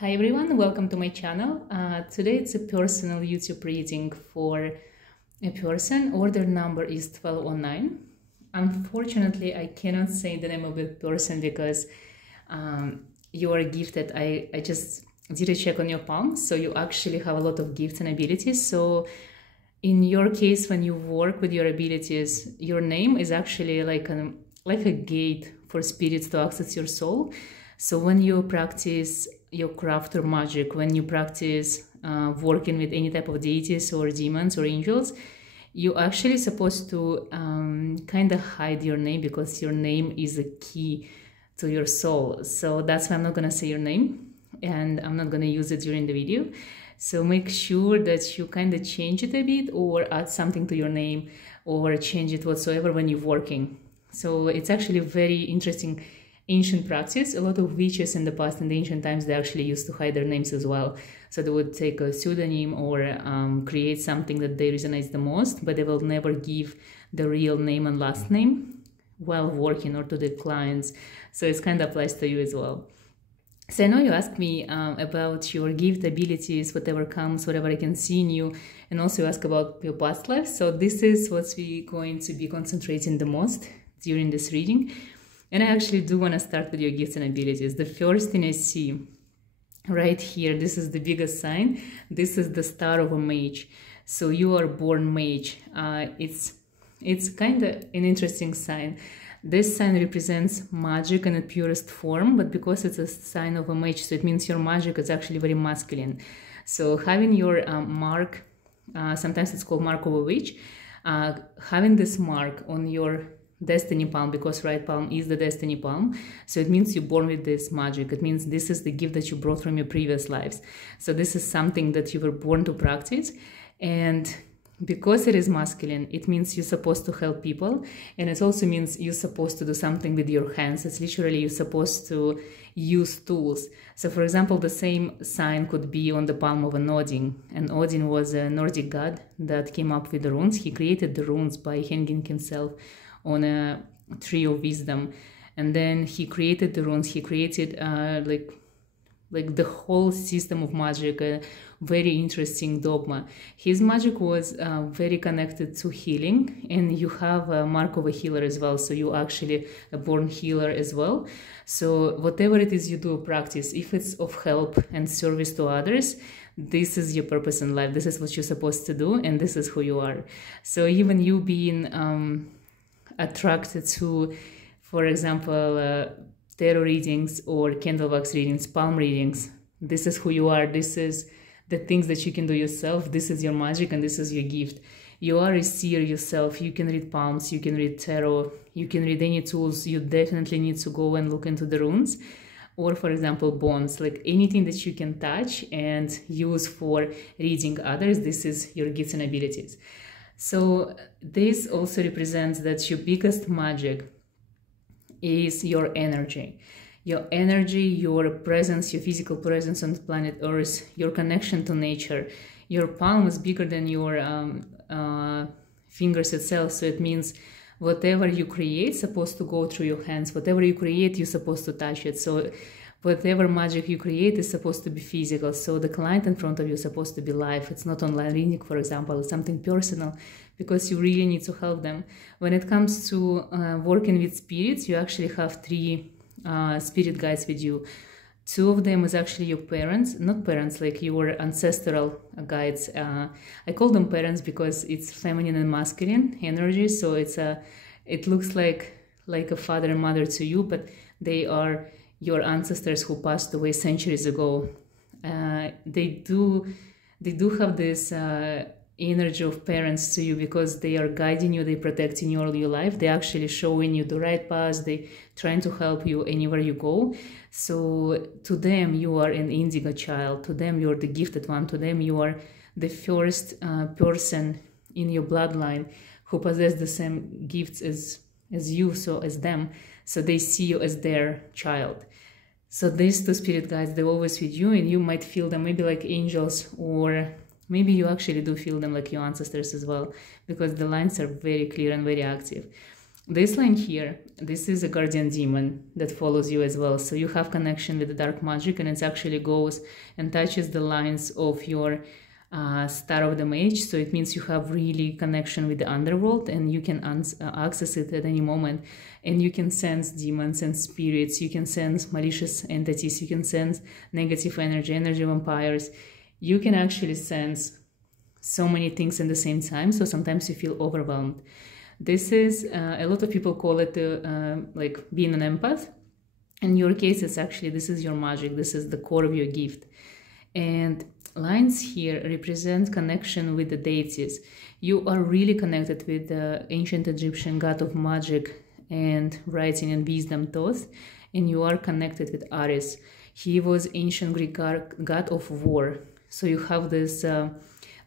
Hi everyone, welcome to my channel. Today it's a personal YouTube reading for a person. Order number is 1209. Unfortunately, I cannot say the name of the person because you are gifted. I just did a check on your palm, so you actually have a lot of gifts and abilities. So in your case, when you work with your abilities, your name is actually like a gate for spirits to access your soul. So when you practice your craft or magic, when you practice working with any type of deities or demons or angels, you're actually supposed to kind of hide your name because your name is a key to your soul. So that's why I'm not going to say your name and I'm not going to use it during the video. So make sure that you kind of change it a bit or add something to your name or change it whatsoever when you're working. So it's actually a very interesting ancient practice. A lot of witches in the past, in the ancient times, they actually used to hide their names as well. So they would take a pseudonym or create something that they resonate the most, but they will never give the real name and last name while working or to the clients. So it kind of applies to you as well. So I know you asked me about your gift, abilities, whatever comes, whatever I can see in you, and also you ask about your past life. So this is what we're going to be concentrating the most during this reading. And I actually do want to start with your gifts and abilities. The first thing I see right here, this is the biggest sign. This is the star of a mage. So you are born mage. It's kind of an interesting sign. This sign represents magic in its purest form, but because it's a sign of a mage, so it means your magic is actually very masculine. So having your mark, sometimes it's called mark of a witch, having this mark on your destiny palm, because right palm is the destiny palm, so it means you're born with this magic. It means this is the gift that you brought from your previous lives. So this is something that you were born to practice, and because it is masculine, it means you're supposed to help people, and it also means you're supposed to do something with your hands. It's literally you're supposed to use tools. So for example, the same sign could be on the palm of an Odin, and Odin was a Nordic god that came up with the runes. He created the runes by hanging himself on a tree of wisdom, and then he created the runes. He created like the whole system of magic, a very interesting dogma. His magic was very connected to healing, and you have a mark of a healer as well, so you actually a born healer as well. So whatever it is you do practice, if it's of help and service to others, this is your purpose in life. This is what you're supposed to do, and this is who you are. So even you being attracted to, for example, tarot readings or candle wax readings, palm readings, this is who you are. This is the things that you can do yourself. This is your magic and this is your gift. You are a seer yourself. You can read palms, you can read tarot, you can read any tools. You definitely need to go and look into the runes, or for example bones, like anything that you can touch and use for reading others. This is your gifts and abilities. So this also represents that your biggest magic is your energy. Your energy, your presence, your physical presence on planet Earth, your connection to nature. Your palm is bigger than your fingers itself, so it means whatever you create is supposed to go through your hands. Whatever you create, you're supposed to touch it. So whatever magic you create is supposed to be physical. So the client in front of you is supposed to be live. It's not online reading, for example. It's something personal because you really need to help them. When it comes to working with spirits, you actually have three spirit guides with you. Two of them is actually your parents, not parents, like your ancestral guides. I call them parents because it's feminine and masculine energy. So it looks like a father and mother to you, but they are your ancestors who passed away centuries ago. They do have this energy of parents to you because they are guiding you, they protecting you all your life. They actually showing you the right path. They trying to help you anywhere you go. So to them, you are an indigo child. To them, you're the gifted one. To them, you are the first person in your bloodline who possess the same gifts as you, so as them. So they see you as their child. So these two spirit guides, they're always with you, and you might feel them maybe like angels, or maybe you actually do feel them like your ancestors as well, because the lines are very clear and very active. This line here, this is a guardian demon that follows you as well. So you have connection with the dark magic, and it actually goes and touches the lines of your star of the mage. So it means you have really connection with the underworld, and you can access it at any moment. And you can sense demons and spirits, you can sense malicious entities, you can sense negative energy vampires. You can actually sense so many things at the same time. So sometimes you feel overwhelmed. This is, a lot of people call it like being an empath. In your case, it's actually, this is your magic. This is the core of your gift. And lines here represent connection with the deities. You are really connected with the ancient Egyptian god of magic and writing and wisdom, Thoth. And you are connected with Ares. He was ancient Greek god of war. So you have this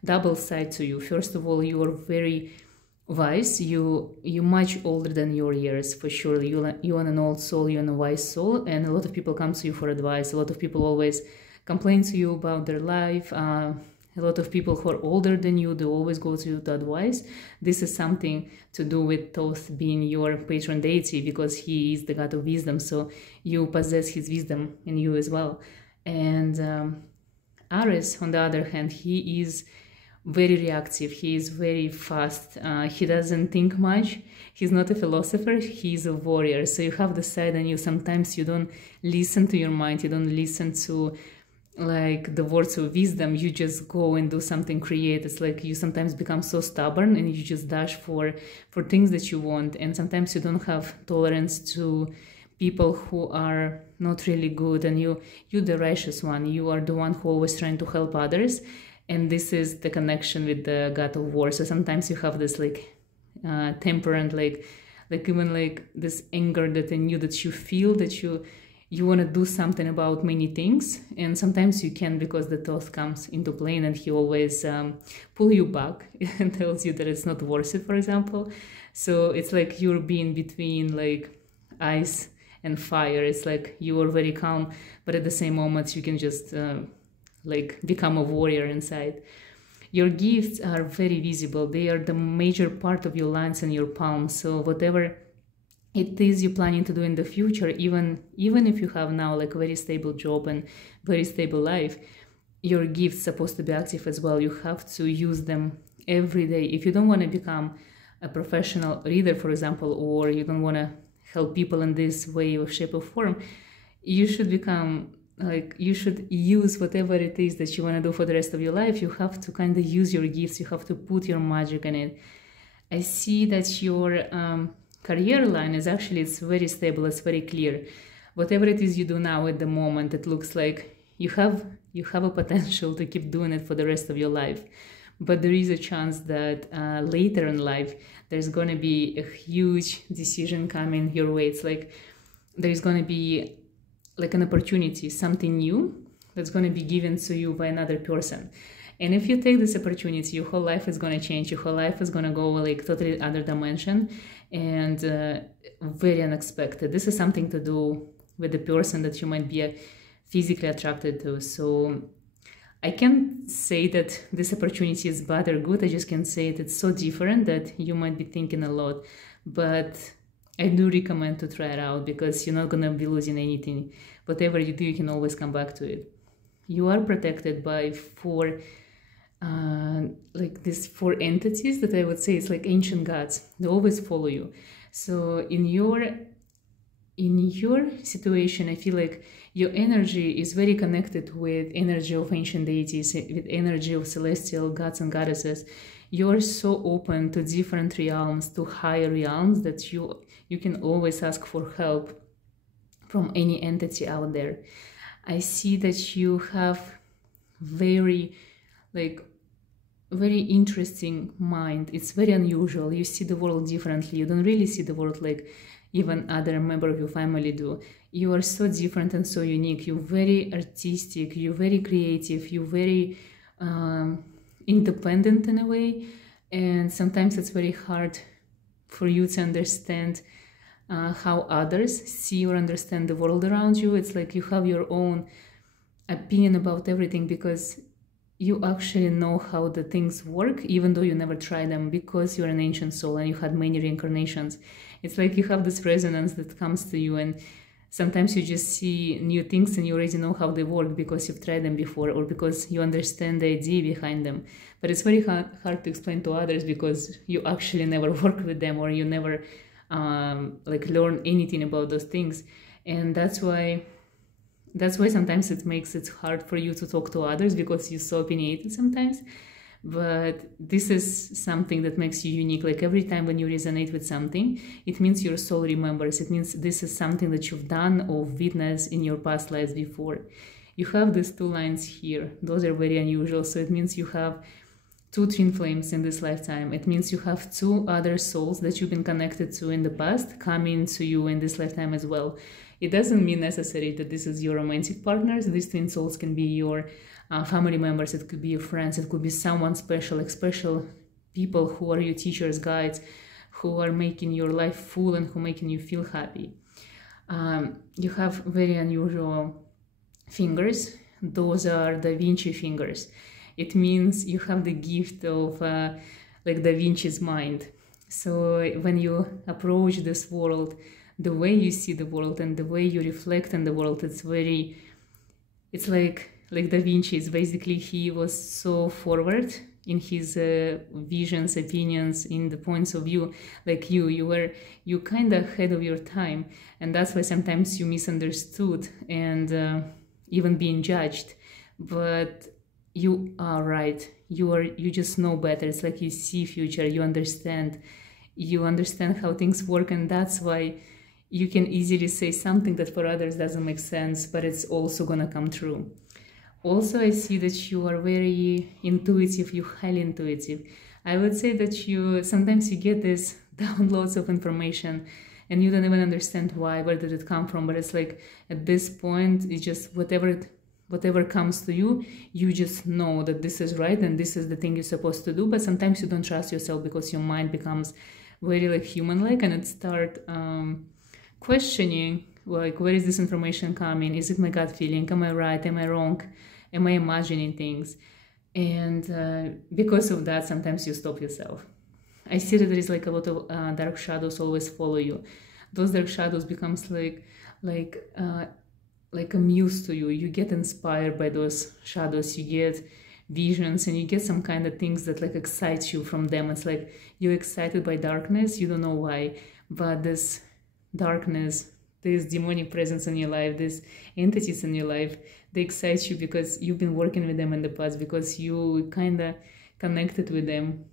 double side to you. First of all, you are very wise. You're much older than your years, for sure. You're an old soul, you're a wise soul, and a lot of people come to you for advice. A lot of people always complain to you about their life. A lot of people who are older than you, they always go to you to advice. This is something to do with Thoth being your patron deity, because he is the god of wisdom, so you possess his wisdom in you as well. And Ares, on the other hand, he is very reactive, he is very fast, he doesn't think much, he's not a philosopher, he's a warrior. So you have the side on you. Sometimes you don't listen to your mind, you don't listen to like the words of wisdom, you just go and do something, create. It's like you sometimes become so stubborn and you just dash for things that you want. And sometimes you don't have tolerance to people who are not really good, and you're the righteous one, you are the one who always trying to help others. And this is the connection with the god of war. So sometimes you have this like temper and like even like this anger that in you, that you feel that you want to do something about many things. And sometimes you can, because the Thoth comes into play and he always pull you back and tells you that it's not worth it, for example. So it's like you're being between like ice and fire. It's like you are very calm, but at the same moment you can just like become a warrior inside. Your gifts are very visible. They are the major part of your lines and your palms. So whatever it is you're planning to do in the future, even if you have now like a very stable job and very stable life, your gifts supposed to be active as well. You have to use them every day. If you don't want to become a professional reader, for example, or you don't want to help people in this way or shape or form, you should become like, you should use whatever it is that you want to do for the rest of your life. You have to kind of use your gifts. You have to put your magic in it. I see that your career line is actually, it's very stable. It's very clear. Whatever it is you do now at the moment, it looks like you have a potential to keep doing it for the rest of your life. But there is a chance that later in life, there's going to be a huge decision coming your way. It's like there's going to be like an opportunity, something new that's going to be given to you by another person. And if you take this opportunity, your whole life is going to change. Your whole life is going to go like totally other dimension and very unexpected. This is something to do with the person that you might be physically attracted to. So I can't say that this opportunity is bad or good. I just can say that it's so different that you might be thinking a lot. But I do recommend to try it out, because you're not going to be losing anything. Whatever you do, you can always come back to it. You are protected by four these four entities that I would say it's like ancient gods. They always follow you. So in your situation, I feel like your energy is very connected with energy of ancient deities, with energy of celestial gods and goddesses. You're so open to different realms, to higher realms, that you can always ask for help from any entity out there. I see that you have very interesting mind. It's very unusual. You see the world differently. You don't really see the world like even other member of your family do. You are so different and so unique. You're very artistic. You're very creative. You're very independent in a way. And sometimes it's very hard for you to understand how others see or understand the world around you. It's like you have your own opinion about everything, because you actually know how the things work, even though you never try them, because you're an ancient soul and you had many reincarnations. It's like you have this resonance that comes to you, and sometimes you just see new things and you already know how they work because you've tried them before, or because you understand the idea behind them. But it's very hard to explain to others because you actually never work with them, or you never like learn anything about those things. And that's why sometimes it makes it hard for you to talk to others, because you're so opinionated sometimes. But this is something that makes you unique. Like every time when you resonate with something, it means your soul remembers. It means this is something that you've done or witnessed in your past lives before. You have these two lines here. Those are very unusual. So it means you have two twin flames in this lifetime. It means you have two other souls that you've been connected to in the past coming to you in this lifetime as well. It doesn't mean necessarily that this is your romantic partners. These twin souls can be your family members, it could be your friends, it could be someone special, like special people who are your teachers, guides, who are making your life full and who are making you feel happy. You have very unusual fingers. Those are Da Vinci fingers. It means you have the gift of like Da Vinci's mind. So when you approach this world, the way you see the world and the way you reflect on the world, it's like Da Vinci is basically, he was so forward in his visions, opinions, in the points of view. Like you kind of ahead of your time, and that's why sometimes you misunderstood and even being judged. But you are right. You just know better. It's like you see future. You understand how things work, and that's why you can easily say something that for others doesn't make sense, but it's also gonna come true. Also, I see that you are very intuitive, you're highly intuitive. I would say that sometimes you get this downloads of information and you don't even understand why, where did it come from, but it's like at this point, it's just whatever comes to you, you just know that this is right and this is the thing you're supposed to do. But sometimes you don't trust yourself because your mind becomes very like human-like, and it starts questioning, like, where is this information coming? Is it my gut feeling? Am I right? Am I wrong? Am I imagining things? And because of that, sometimes you stop yourself. I see that there is like a lot of dark shadows always follow you. Those dark shadows becomes like a muse to you. You get inspired by those shadows. You get visions, and you get some kind of things that like excite you from them. It's like you're excited by darkness. You don't know why, but this darkness, this demonic presence in your life, these entities in your life, they excite you because you've been working with them in the past, because you kind of connected with them.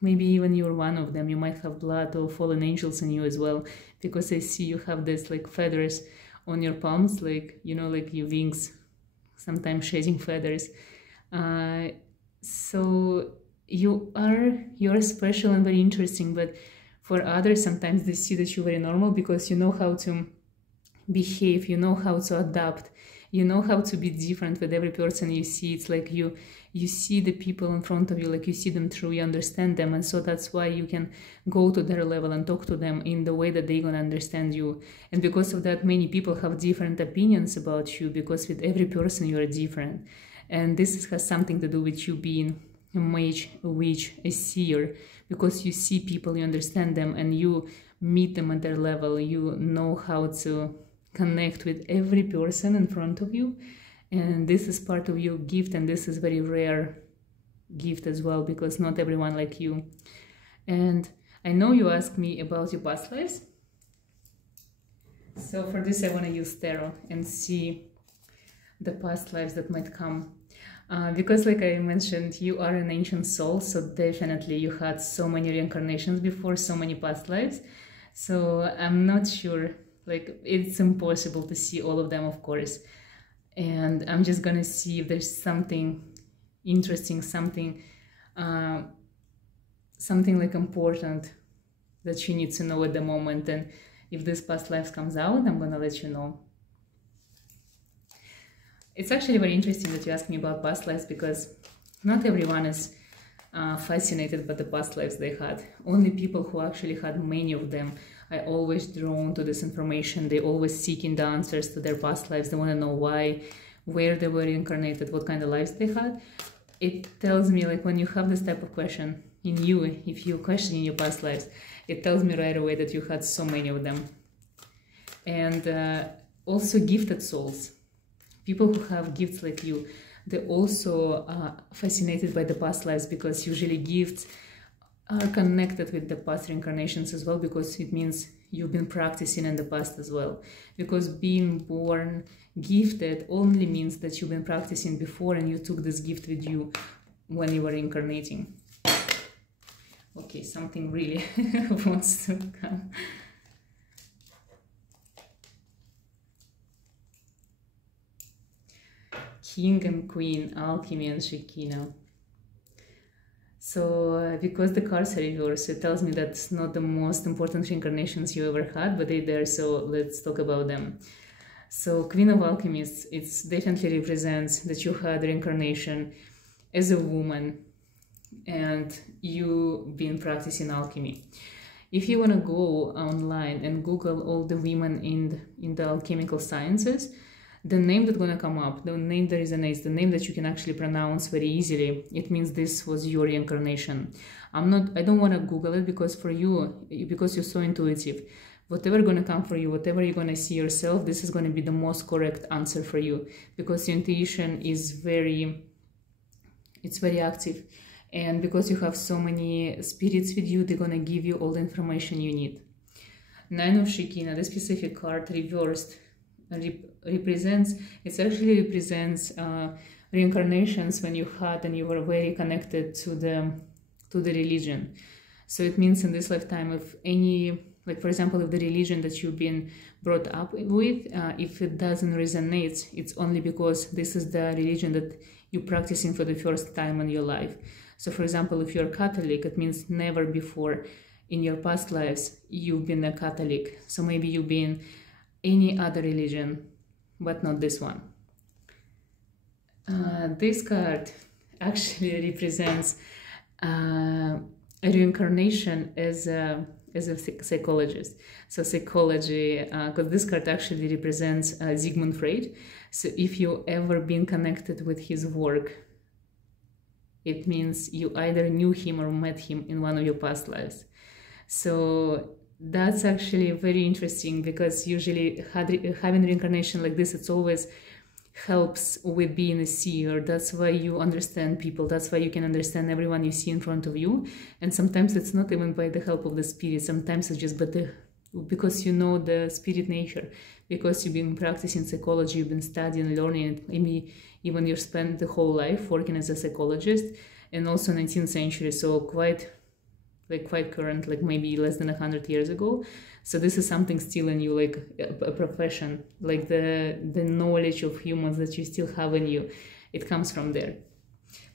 Maybe even you're one of them. You might have blood or fallen angels in you as well, because I see you have this like feathers on your palms, like, you know, like your wings, sometimes shedding feathers. So you're special and very interesting, but for others, sometimes they see that you're very normal because you know how to behave, you know how to adapt, you know how to be different with every person you see. It's like you see the people in front of you, like you see them through, you understand them, and so that's why you can go to their level and talk to them in the way that they're gonna understand you. And because of that, many people have different opinions about you, because with every person you are different. And this has something to do with you being a mage, a witch, a seer, because you see people, you understand them, and you meet them at their level. You know how to connect with every person in front of you, and this is part of your gift, and this is very rare gift as well, because not everyone like you. And I know you asked me about your past lives, so for this I want to use tarot and see the past lives that might come, because like I mentioned, you are an ancient soul, so definitely you had so many reincarnations before, so many past lives. So I'm not sure, like it's impossible to see all of them, of course, and I'm just gonna see if there's something interesting, something like important that you need to know at the moment. And if this past lives comes out, I'm gonna let you know. It's actually very interesting that you asked me about past lives, because not everyone is fascinated by the past lives they had. Only people who actually had many of them are always drawn to this information. They always seeking the answers to their past lives. They want to know why, where they were reincarnated, what kind of lives they had. It tells me, like, when you have this type of question, in you, if you question in your past lives, it tells me right away that you had so many of them. And also gifted souls, people who have gifts like you, they're also fascinated by the past lives, because usually gifts are connected with the past reincarnations as well, because it means you've been practicing in the past as well. Because being born gifted only means that you've been practicing before and you took this gift with you when you were reincarnating. Okay, something really wants to come. King and Queen, Alchemy and Shekinah. So because the cards are reversed, it tells me that's not the most important reincarnations you ever had, but they're there, so let's talk about them. So Queen of Alchemists, it definitely represents that you had reincarnation as a woman and you've been practicing alchemy. If you want to go online and Google all the women in the alchemical sciences, the name that's going to come up, the name that resonates, the name that you can actually pronounce very easily, it means this was your reincarnation. I don't want to Google it, because for you, because you're so intuitive, whatever going to come for you, whatever you're going to see yourself, this is going to be the most correct answer for you, because your intuition is very active. And because you have so many spirits with you, they're going to give you all the information you need. Nine of Shekinah, the specific card reversed, represents reincarnations when you had and you were very connected to the religion. So it means in this lifetime, if any, like for example, if the religion that you've been brought up with, if it doesn't resonate, it's only because this is the religion that you're practicing for the first time in your life. So for example, if you're Catholic, it means never before in your past lives you've been a Catholic. So maybe you've been any other religion, but not this one. This card actually represents a reincarnation as a psychologist. So psychology, because this card actually represents Sigmund Freud. So if you ever been connected with his work, it means you either knew him or met him in one of your past lives. So that's actually very interesting, because usually having reincarnation like this, it's always helps with being a seer. That's why you understand people. That's why you can understand everyone you see in front of you. And sometimes it's not even by the help of the spirit. Sometimes it's just because you know the spirit nature, because you've been practicing psychology, you've been studying, learning it. Maybe even you spent the whole life working as a psychologist, and also 19th century, so quite current, like maybe less than 100 years ago. So this is something still in you, like a profession, like the knowledge of humans that you still have in you, it comes from there.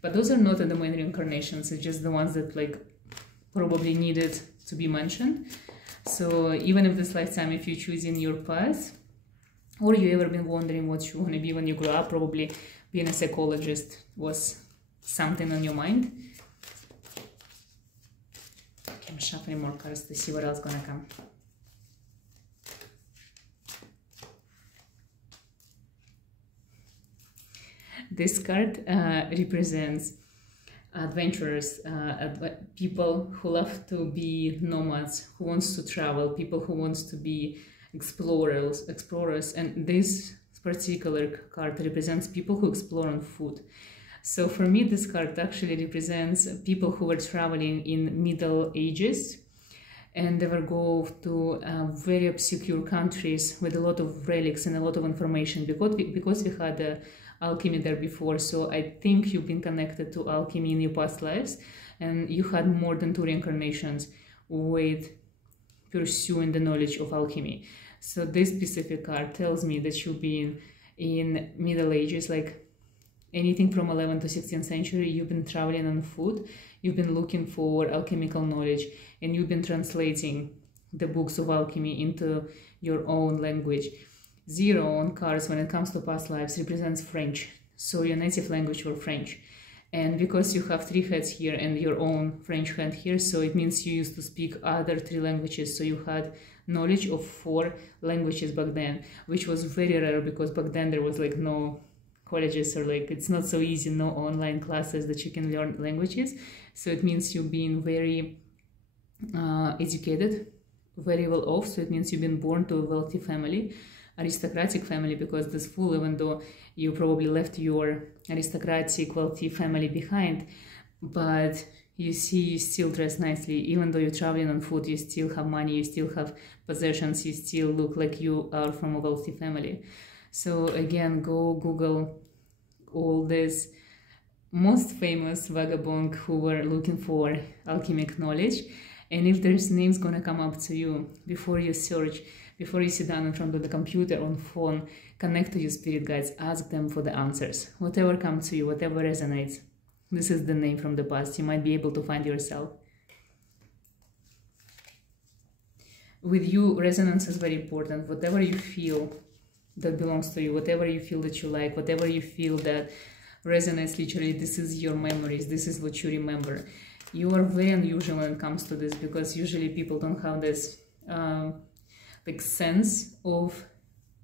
But those are not the main reincarnations, it's just the ones that like probably needed to be mentioned. So even if this lifetime, if you choose in your path, or you ever been wondering what you want to be when you grow up, probably being a psychologist was something on your mind. Okay, I'm shuffling more cards to see what else is gonna come. This card represents adventurers, people who love to be nomads, who wants to travel, people who wants to be explorers, and this particular card represents people who explore on foot. So for me, this card actually represents people who were traveling in Middle Ages, and they will go to very obscure countries with a lot of relics and a lot of information, because we had alchemy there before. So I think you've been connected to alchemy in your past lives, and you had more than 2 reincarnations with pursuing the knowledge of alchemy. So this specific card tells me that you've been in Middle Ages, like anything from 11th to 16th century, you've been traveling on foot, you've been looking for alchemical knowledge, and you've been translating the books of alchemy into your own language. 0 on cards when it comes to past lives represents French, so your native language were French. And because you have 3 heads here and your own French hand here, so it means you used to speak other 3 languages, so you had knowledge of 4 languages back then, which was very rare, because back then there was like no colleges, or like it's not so easy, no online classes that you can learn languages. So it means you've been very educated, very well off. So it means you've been born to a wealthy family, aristocratic family, because this fool, even though you probably left your aristocratic wealthy family behind, but you see, you still dress nicely. Even though you're traveling on foot, you still have money, you still have possessions, you still look like you are from a wealthy family. So again, go Google all this most famous vagabond who were looking for alchemic knowledge, and if there's names gonna come up to you before you search, before you sit down in front of the computer or phone, connect to your spirit guides, ask them for the answers. Whatever comes to you, whatever resonates, this is the name from the past. You might be able to find yourself. With you, resonance is very important. Whatever you feel that belongs to you, whatever you feel that you like, whatever you feel that resonates, literally, this is your memories, this is what you remember. You are very unusual when it comes to this, because usually people don't have this like sense of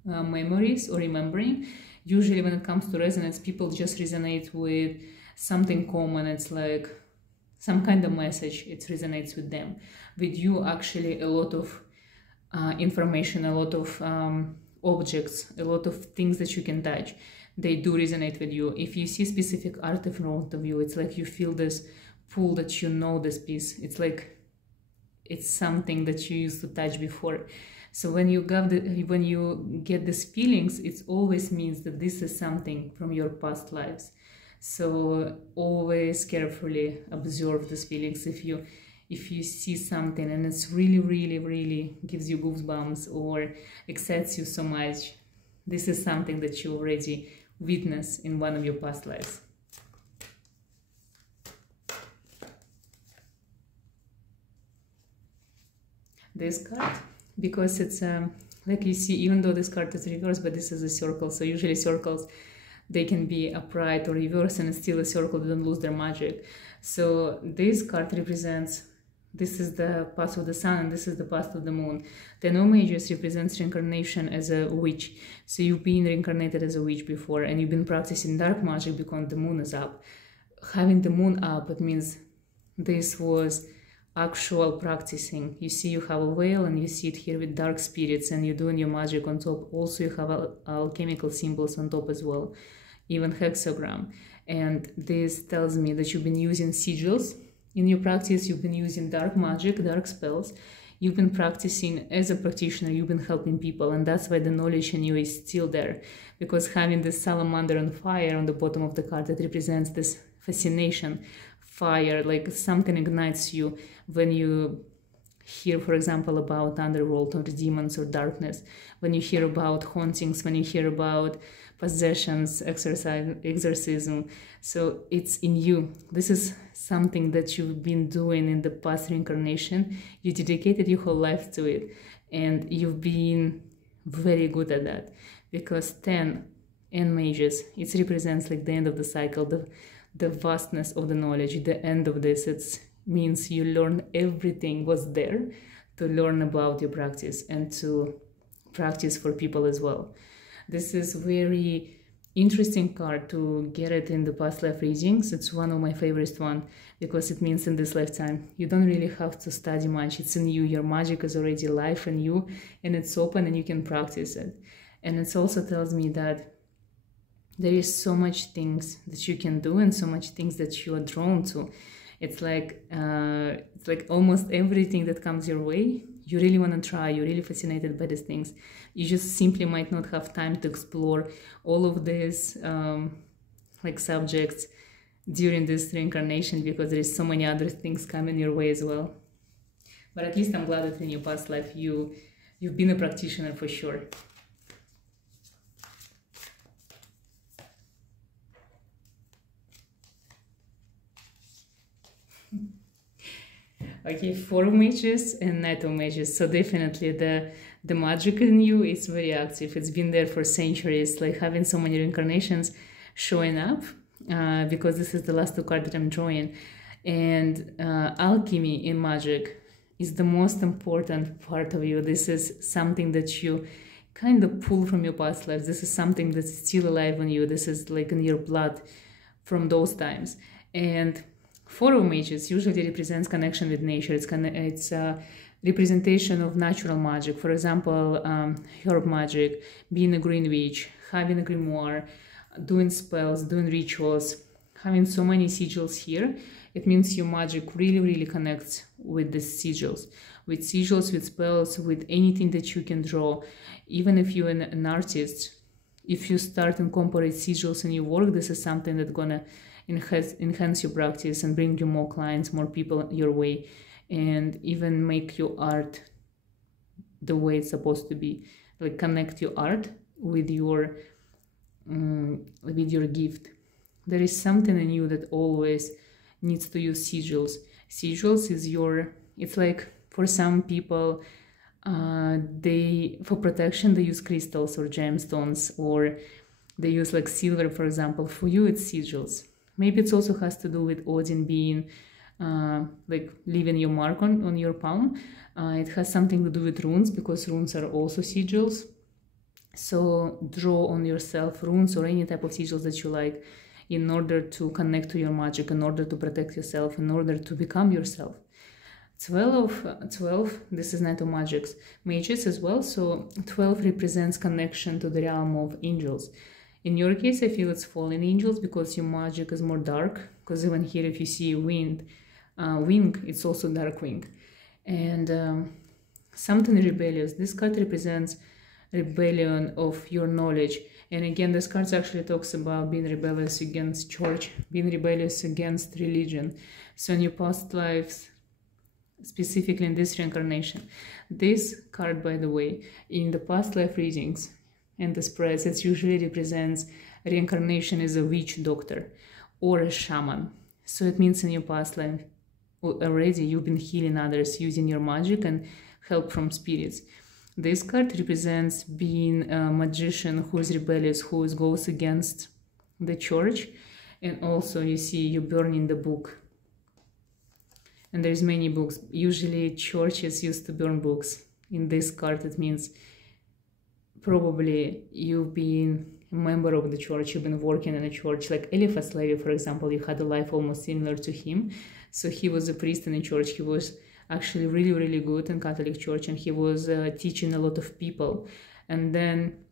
memories or remembering. Usually when it comes to resonance, people just resonate with something common. It's like some kind of message, it resonates with them. With you, actually, a lot of information, a lot of objects, a lot of things that you can touch, they do resonate with you. If you see specific art in front of you, it's like you feel this pull that you know this piece. It's like it's something that you used to touch before. So when you get these feelings, it always means that this is something from your past lives. So always carefully observe these feelings. If you see something and it's really, really, really gives you goosebumps or excites you so much, this is something that you already witnessed in one of your past lives. This card, because it's like you see, even though this card is reversed, but this is a circle. So usually circles, they can be upright or reversed, and it's still a circle. They don't lose their magic. So this card represents, this is the path of the sun and this is the path of the moon. The no mages represents reincarnation as a witch. So you've been reincarnated as a witch before, and you've been practicing dark magic because the moon is up. Having the moon up, it means this was actual practicing. You see, you have a veil and you sit here with dark spirits and you're doing your magic on top. Also, you have alchemical symbols on top as well, even hexagram. And this tells me that you've been using sigils in your practice. You've been using dark magic, dark spells. You've been practicing as a practitioner. You've been helping people, and that's why the knowledge in you is still there. Because having this salamander on fire on the bottom of the card, it represents this fascination, fire, like something ignites you when you hear, for example, about underworld or demons or darkness, when you hear about hauntings, when you hear about possessions, exorcism. So it's in you. This is something that you've been doing in the past reincarnation. You dedicated your whole life to it, and you've been very good at that, because 10 and mages, it represents like the end of the cycle, the vastness of the knowledge, the end of this. It means you learn everything was there to learn about your practice and to practice for people as well. This is very interesting card to get it in the past life readings. It's one of my favorite one, because it means in this lifetime you don't really have to study much. It's in you. Your magic is already live in you, and it's open and you can practice it. And it also tells me that there is so much things that you can do and so much things that you are drawn to. It's like almost everything that comes your way, you really want to try. You're really fascinated by these things. You just simply might not have time to explore all of these like subjects during this reincarnation, because there is so many other things coming your way as well. But at least I'm glad that in your past life you've been a practitioner for sure. Okay, 4 mages and Knight of Mages. So definitely the magic in you is very active. It's been there for centuries, like having so many reincarnations showing up, because this is the last 2 cards that I'm drawing. And alchemy in magic is the most important part of you. This is something that you kind of pull from your past lives. This is something that's still alive in you. This is like in your blood from those times. And 4 of mages usually represents connection with nature. It's a representation of natural magic. For example, herb magic, being a green witch, having a grimoire, doing spells, doing rituals, having so many sigils here. It means your magic really, really connects with the sigils, with spells, with anything that you can draw. Even if you're an artist, if you start incorporate sigils in your work, this is something that's gonna enhance your practice and bring you more clients, more people your way, and even make your art the way it's supposed to be. Like connect your art with your gift. There is something in you that always needs to use sigils. Sigils is it's like for some people, for protection, they use crystals or gemstones, or they use like silver, for example. For you, it's sigils. Maybe it also has to do with Odin being like leaving your mark on your palm. It has something to do with runes, because runes are also sigils. So draw on yourself runes or any type of sigils that you like, in order to connect to your magic, in order to protect yourself, in order to become yourself. 12, this is Night of Mages as well. So 12 represents connection to the realm of angels. In your case, I feel it's fallen angels, because your magic is more dark. Because even here, if you see wing, it's also dark wing. And something rebellious. This card represents rebellion of your knowledge. And again, this card actually talks about being rebellious against church, being rebellious against religion. So in your past lives, specifically in this reincarnation, this card, by the way, in the past life readings and the spreads, it usually represents reincarnation as a witch doctor or a shaman. So it means in your past life already you've been healing others using your magic and help from spirits. This card represents being a magician who is rebellious, who goes against the church. And also you see you burning the book. And there's many books. Usually churches used to burn books. In this card, it means probably you've been a member of the church, you've been working in a church. Like Eliphaz Levi, for example, you had a life almost similar to him. So he was a priest in a church. He was actually really, really good in Catholic Church, and he was teaching a lot of people. And then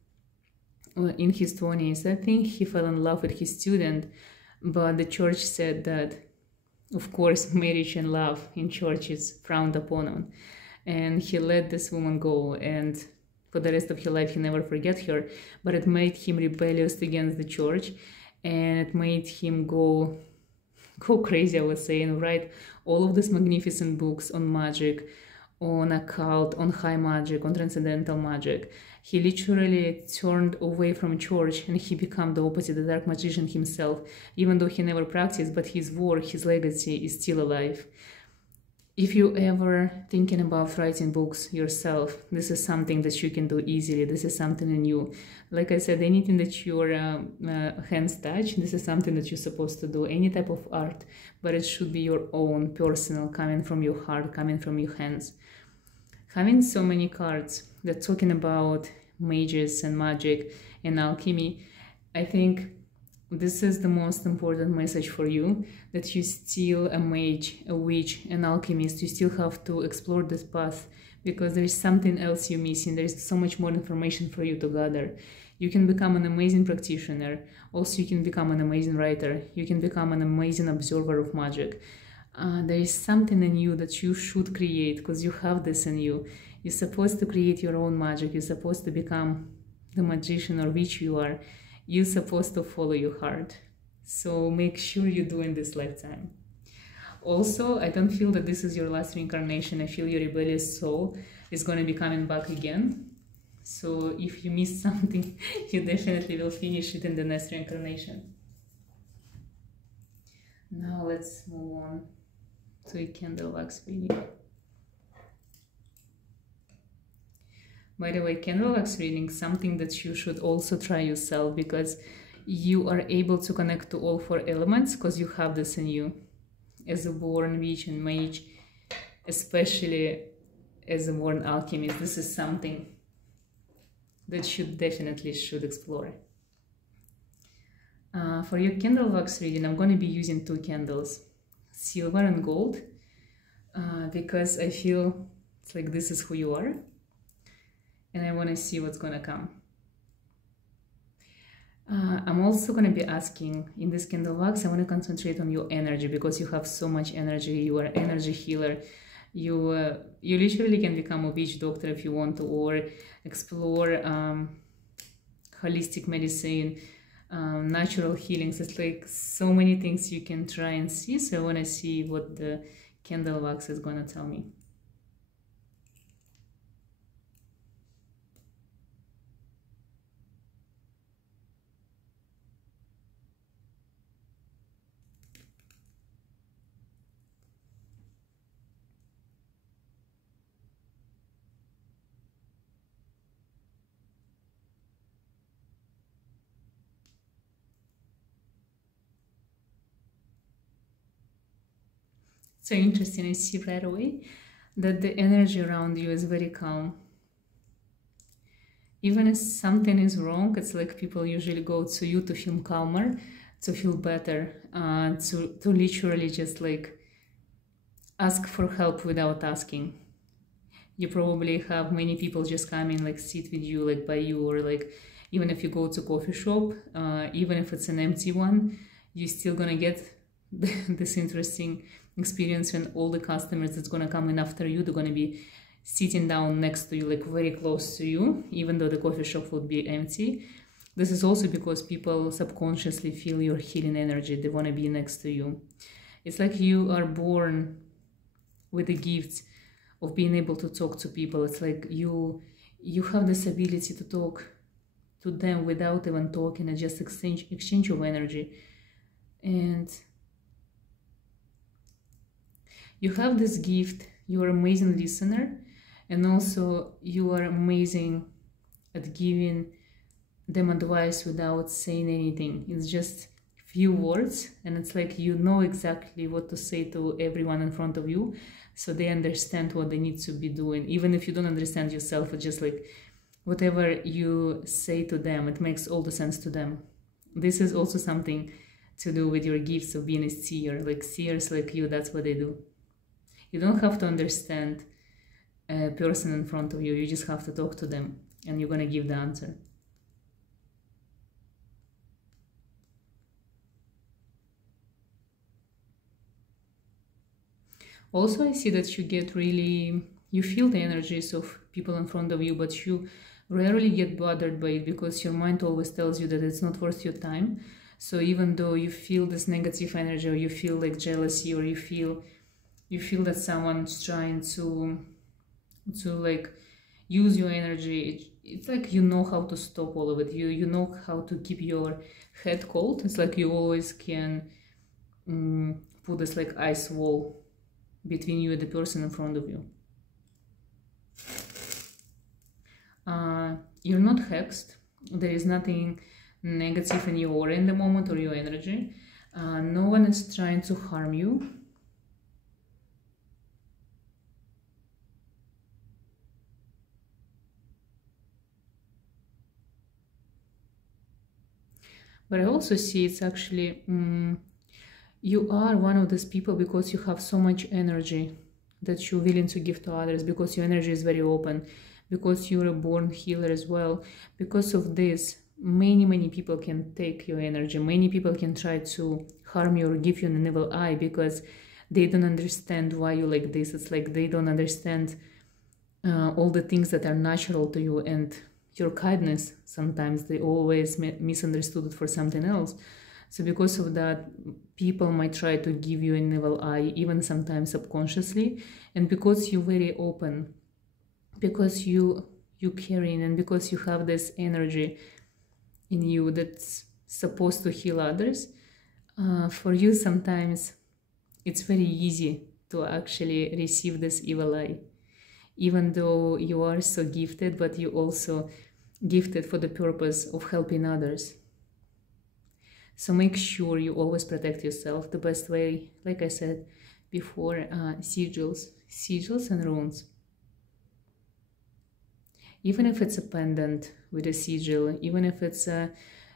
in his 20s, I think he fell in love with his student, but the church said that, of course, marriage and love in church is frowned upon him. And he let this woman go, and for the rest of his life he never forget her. But it made him rebellious against the church, and it made him go crazy, I was saying, write all of these magnificent books on magic, on occult, on high magic, on transcendental magic. He literally turned away from church and he became the opposite, the dark magician himself, even though he never practiced, but his work, his legacy is still alive. If you ever thinking about writing books yourself, this is something that you can do easily. This is something new. Like I said, anything that your hands touch, this is something that you're supposed to do, any type of art, but it should be your own, personal, coming from your heart, coming from your hands. Having so many cards that talking about mages and magic and alchemy, I think this is the most important message for you, that you still a mage, a witch, an alchemist. You still have to explore this path, because there is something else you're missing. There is so much more information for you to gather. You can become an amazing practitioner. Also, you can become an amazing writer. You can become an amazing observer of magic. There is something in you that you should create, because you have this in you. You're supposed to create your own magic. You're supposed to become the magician or witch you are. You're supposed to follow your heart. So make sure you do in this lifetime. Also, I don't feel that this is your last reincarnation. I feel your rebellious soul is going to be coming back again. So if you missed something, you definitely will finish it in the next reincarnation. Now let's move on to a candle wax reading. By the way, candle wax reading is something that you should also try yourself, because you are able to connect to all 4 elements, because you have this in you. As a born witch and mage, especially as a born alchemist, this is something that you definitely should explore. For your candle wax reading, I'm going to be using two candles, silver and gold, because I feel it's like this is who you are, and I want to see what's going to come. I'm also going to be asking in this candle wax, I want to concentrate on your energy, because you have so much energy. You are an energy healer. You literally can become a witch doctor if you want to, or explore holistic medicine, natural healings. It's like so many things you can try and see. So I want to see what the candle wax is going to tell me. So interesting, I see right away that the energy around you is very calm. Even if something is wrong, it's like people usually go to you to feel calmer, to feel better, to literally just like ask for help without asking. You probably have many people just come in, like sit with you, like by you, or like even if you go to coffee shop, even if it's an empty one, you're still gonna get this interesting experience when all the customers that's gonna come in after you, they're gonna be sitting down next to you, like very close to you, even though the coffee shop would be empty. This is also because people subconsciously feel your healing energy. They want to be next to you. It's like you are born with the gift of being able to talk to people. It's like you have this ability to talk to them without even talking, and just exchange of energy. And you have this gift. You are an amazing listener, and also you are amazing at giving them advice without saying anything. It's just few words, and it's like you know exactly what to say to everyone in front of you, so they understand what they need to be doing. Even if you don't understand yourself, it's just like whatever you say to them, it makes all the sense to them. This is also something to do with your gifts of being a seer. Like seers like you, that's what they do. You don't have to understand a person in front of you. You just have to talk to them, and you're gonna give the answer. Also, I see that you get really, you feel the energies of people in front of you, but you rarely get bothered by it, because your mind always tells you that it's not worth your time. So even though you feel this negative energy, or you feel like jealousy, or you feel that someone's trying to like use your energy, it's like you know how to stop all of it. You know how to keep your head cold. It's like you always can put this like ice wall between you and the person in front of you. You're not hexed. There is nothing negative in your aura in the moment, or your energy. No one is trying to harm you. But I also see it's actually, you are one of those people, because you have so much energy that you're willing to give to others, because your energy is very open, because you're a born healer as well. Because of this, many people can take your energy. Many people can try to harm you or give you an evil eye, because they don't understand why you're like this. It's like they don't understand all the things that are natural to you, and your kindness. Sometimes they always misunderstood it for something else. So because of that, people might try to give you an evil eye, even sometimes subconsciously. And because you're very open, because you're caring, and because you have this energy in you that's supposed to heal others, for you sometimes it's very easy to actually receive this evil eye. Even though you are so gifted, but you also gifted for the purpose of helping others. So make sure you always protect yourself the best way, like I said before, sigils and runes. Even if it's a pendant with a sigil, even if it's a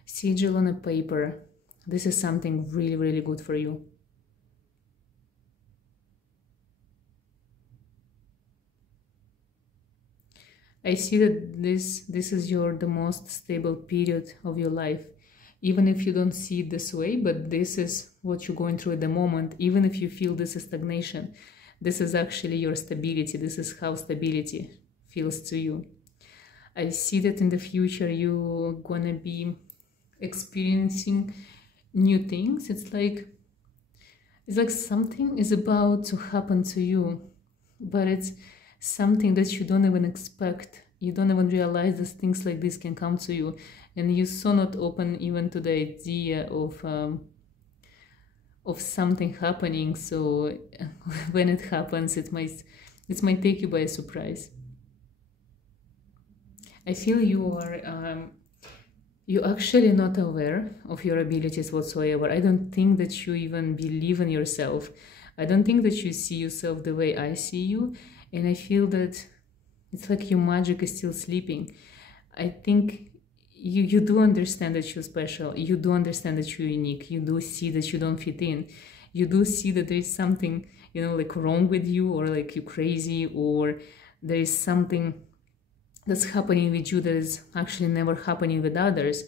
sigil on a paper, this is something really, really good for you. I see that this is the most stable period of your life. Even if you don't see it this way, but this is what you're going through at the moment. Even if you feel this is stagnation, this is actually your stability. This is how stability feels to you. I see that in the future you're gonna be experiencing new things. It's like something is about to happen to you, but it's something that you don't even expect. You don't even realize that things like this can come to you, and you're so not open even to the idea of something happening. So when it happens, it might take you by surprise. I feel you're actually not aware of your abilities whatsoever. I don't think that you even believe in yourself. I don't think that you see yourself the way I see you. And I feel that it's like your magic is still sleeping. I think you do understand that you're special. You do understand that you're unique. You do see that you don't fit in. You do see that there is something, like wrong with you, or like you're crazy, or there is something that's happening with you that is actually never happening with others.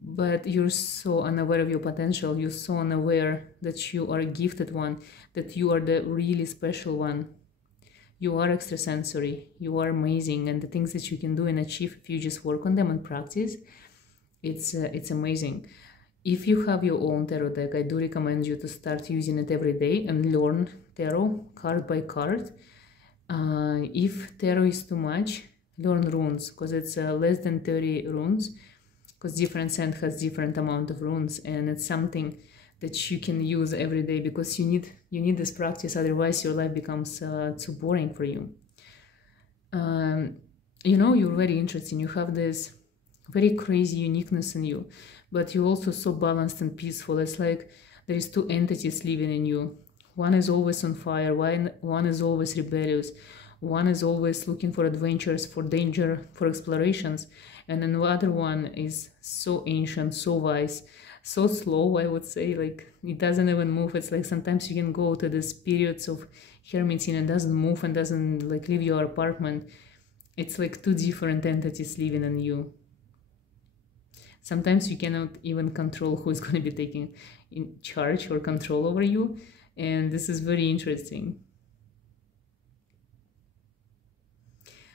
But you're so unaware of your potential. You're so unaware that you are a gifted one, that you are the really special one. You are extrasensory, you are amazing, and the things that you can do and achieve if you just work on them and practice, it's amazing. If you have your own tarot deck, I do recommend you to start using it every day and learn tarot card by card. If tarot is too much, learn runes, because it's less than 30 runes, because different scent has different amount of runes, and it's something that you can use every day, because you need this practice, otherwise your life becomes too boring for you. You're very interesting, you have this very crazy uniqueness in you, but you're also so balanced and peaceful. It's like there is two entities living in you. One is always on fire, one is always rebellious, one is always looking for adventures, for danger, for explorations, and then the other one is so ancient, so wise, so slow, I would say, like it doesn't even move. It's like sometimes you can go to these periods of hermiting and doesn't move and doesn't like leave your apartment. It's like two different entities living in you. Sometimes you cannot even control who is going to be taking in charge or control over you, and this is very interesting.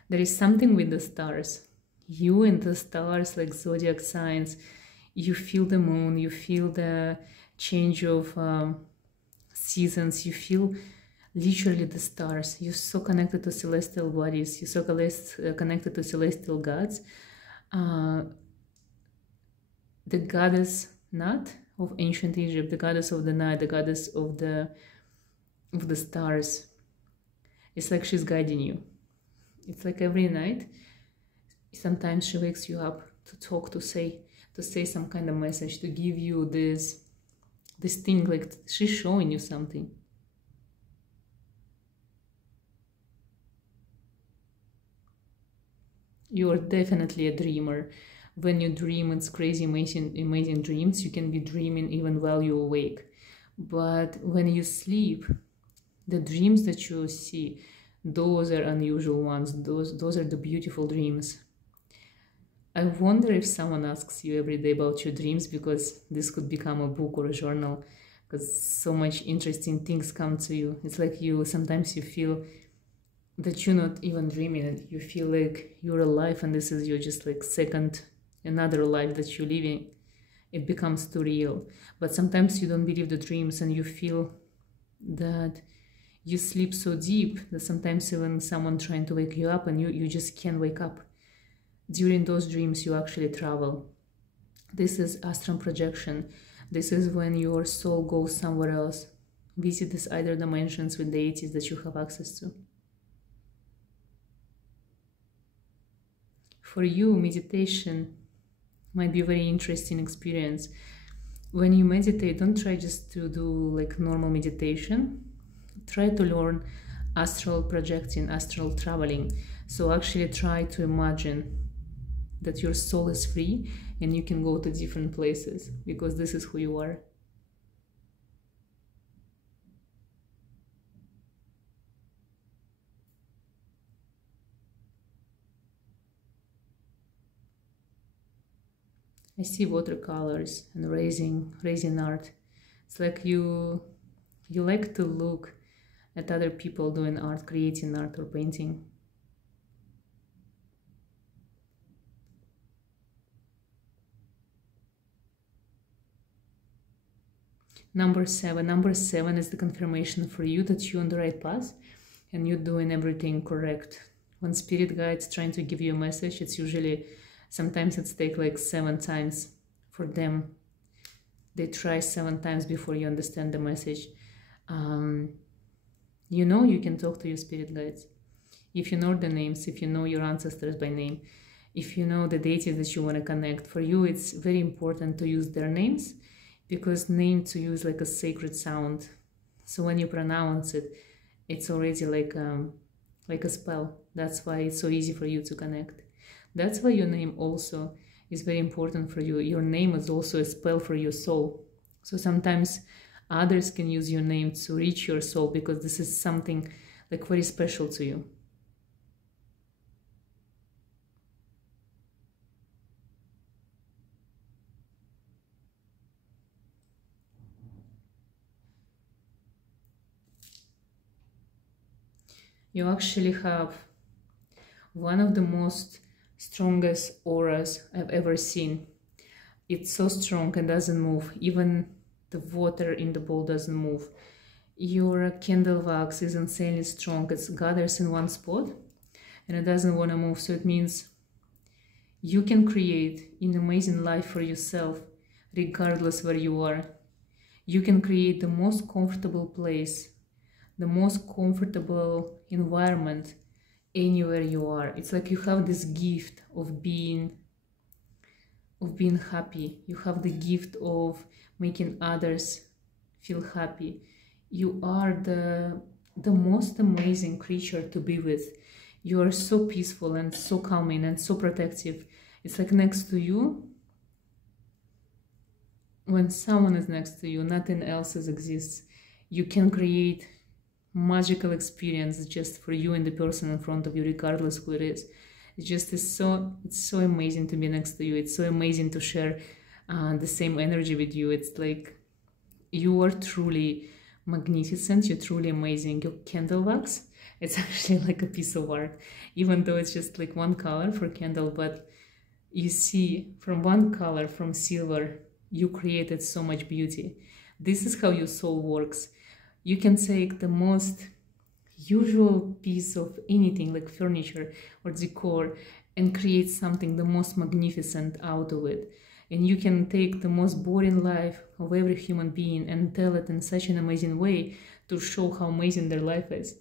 There is something with the stars. You and the stars, like zodiac signs, you feel the moon, you feel the change of seasons, you feel literally the stars. You're so connected to celestial bodies, you're so connected to celestial gods. The goddess Nat of ancient Egypt, the goddess of the night, the goddess of the stars. It's like she's guiding you. It's like every night, sometimes she wakes you up to talk, to say some kind of message, to give you this thing, like she's showing you something. You are definitely a dreamer. When you dream, it's crazy, amazing dreams. You can be dreaming even while you're awake. But when you sleep, the dreams that you see, those are unusual ones. Those are the beautiful dreams. I wonder if someone asks you every day about your dreams, because this could become a book or a journal, because so much interesting things come to you. It's like sometimes you feel that you're not even dreaming it. You feel like you're alive and this is your just like another life that you're living. It becomes too real. But sometimes you don't believe the dreams and you feel that you sleep so deep that sometimes even someone trying to wake you up and you just can't wake up. During those dreams you actually travel. This is astral projection. This is when your soul goes somewhere else, visit these other dimensions with deities that you have access to. For you, meditation might be a very interesting experience. When you meditate, don't try just to do like normal meditation. Try to learn astral projecting, astral traveling. So actually try to imagine that your soul is free and you can go to different places, because this is who you are. I see watercolors and raising art. It's like you like to look at other people doing art, creating art or painting. Number seven is the confirmation for you that you're on the right path and you're doing everything correct. When spirit guides trying to give you a message, it's usually, sometimes it's take like 7 times for them. They try 7 times before you understand the message. You know you can talk to your spirit guides. If you know the names, if you know your ancestors by name, if you know the deities that you want to connect, for you it's very important to use their names, because name to use like a sacred sound. So when you pronounce it, it's already like a spell. That's why it's so easy for you to connect. That's why your name also is very important for you. Your name is also a spell for your soul. So sometimes others can use your name to reach your soul, because this is something like very special to you. You actually have one of the most strongest auras I've ever seen. It's so strong and doesn't move. Even the water in the bowl doesn't move. Your candle wax is insanely strong. It gathers in one spot and it doesn't want to move. So it means you can create an amazing life for yourself regardless where you are. You can create the most comfortable place, the most comfortable environment anywhere you are. It's like you have this gift of being happy. You have the gift of making others feel happy. You are the most amazing creature to be with. You are so peaceful and so calming and so protective. It's like next to you, when someone is next to you, nothing else exists. You can create magical experience just for you and the person in front of you, regardless who it is. It's so amazing to be next to you. It's so amazing to share the same energy with you. It's like you are truly magnificent. You're truly amazing. Your candle wax, it's actually like a piece of art, even though it's just like one color for candle. But you see, from one color, from silver, you created so much beauty. This is how your soul works. You can take the most usual piece of anything like furniture or decor and create something the most magnificent out of it. And you can take the most boring life of every human being and tell it in such an amazing way to show how amazing their life is.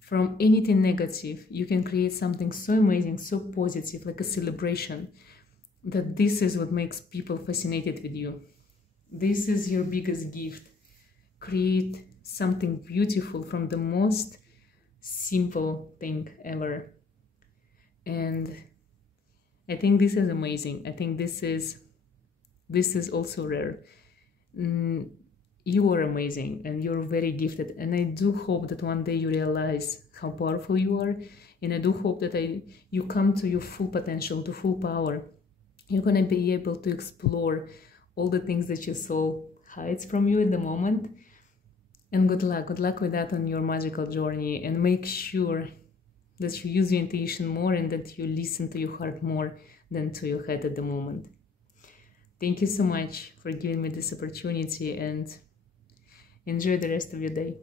From anything negative, you can create something so amazing, so positive, like a celebration. That this is what makes people fascinated with you. This is your biggest gift. Create something beautiful from the most simple thing ever. And I think this is amazing. I think this is also rare. You are amazing and you're very gifted, and I do hope that one day you realize how powerful you are, and I do hope that you come to your full potential, to full power. You're gonna be able to explore all the things that your soul hides from you at the moment. And good luck with that on your magical journey, and make sure that you use your intuition more and that you listen to your heart more than to your head at the moment. Thank you so much for giving me this opportunity, and enjoy the rest of your day.